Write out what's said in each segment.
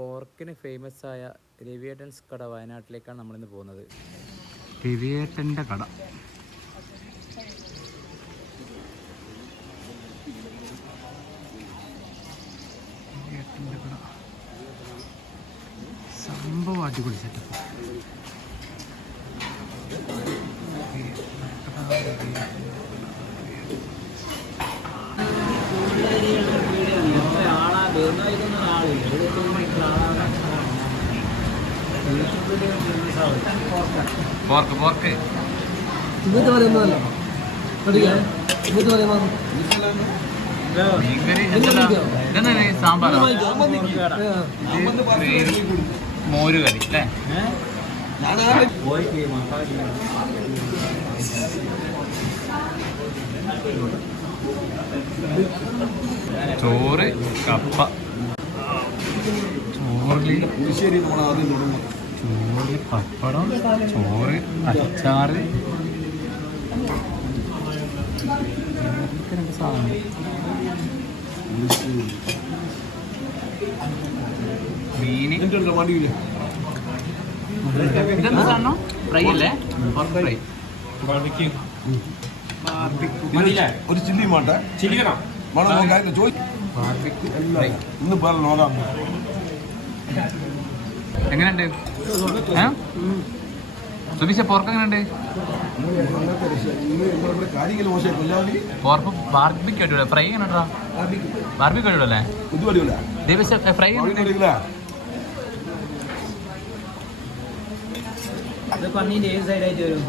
പോർക്കിന് famous ആയ രവിയേട്ടൻസ് കട വയനാട്ടിലേക്കാണ് നമ്മളിന്ന് പോകുന്നത്. രവിയേട്ടൻ്റെ കട. സംഭവം അടിപൊളി സെറ്റപ്പ്. പോർക്ക് പോർക്ക് സാമ്പാർ, മോര് കറി അല്ലേ? ചോറ്, കപ്പ, ചോറിൽ പപ്പടം, ചോറ്, അച്ചാറ്, സാധനം. മീൻ ഇതെന്താ സാധനം? ഫ്രൈ അല്ലേ? ഫ്രൈ, ഒരു ചില്ലി മാട്ട ചില്ലിക്കണം എങ്ങനെയുണ്ട് സുബീഷ? പോർക്ക് എങ്ങനെയുണ്ട്? പോർക്ക് ബാർബിക്യൂ അടിപൊളി. ഫ്രൈ എങ്ങനെയാ? ബാർബിക്യൂ അടിപൊളിയല്ലേ? ദേവീഷ ഫ്രൈ പന്നീൻ്റെ ഏത് സൈഡായിട്ട് വരും?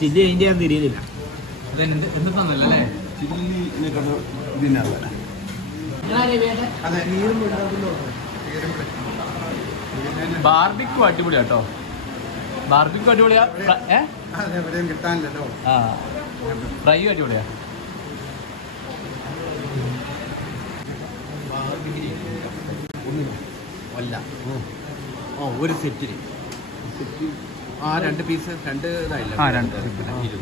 ചില്ലി അതിൻ്റെ ഞാൻ തിരിയില്ല. എന്ത് തന്നല്ലേ? ബാർബിക്യൂ അടിപൊളിയാ കേട്ടോ. ബാർബിക്യൂ അടിപൊളിയാ. ആ, ഫ്രൈ അടിപൊളിയാ. അല്ല ഒരു സെറ്റിന് ആ 2 പീസ് 2 ഇതായില്ല. 250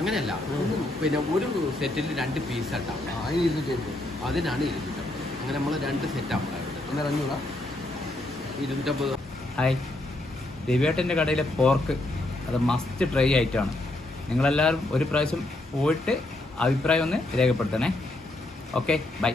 അങ്ങനെയല്ല, പിന്നെ ഒരു സെറ്റിൽ 2 പീസ് ഉണ്ടാവും. അതിനാണ് 250. അങ്ങനെ നമ്മൾ 2 സെറ്റാണ് 250. ഹായ്, രവിയേട്ടൻ്റെ കടയിലെ പോർക്ക് അത് മസ്റ്റ് ട്രൈ ആയിട്ടാണ്. നിങ്ങളെല്ലാവരും ഒരു പ്രാവശ്യം പോയിട്ട് അഭിപ്രായം ഒന്ന് രേഖപ്പെടുത്തണേ. Okay, by.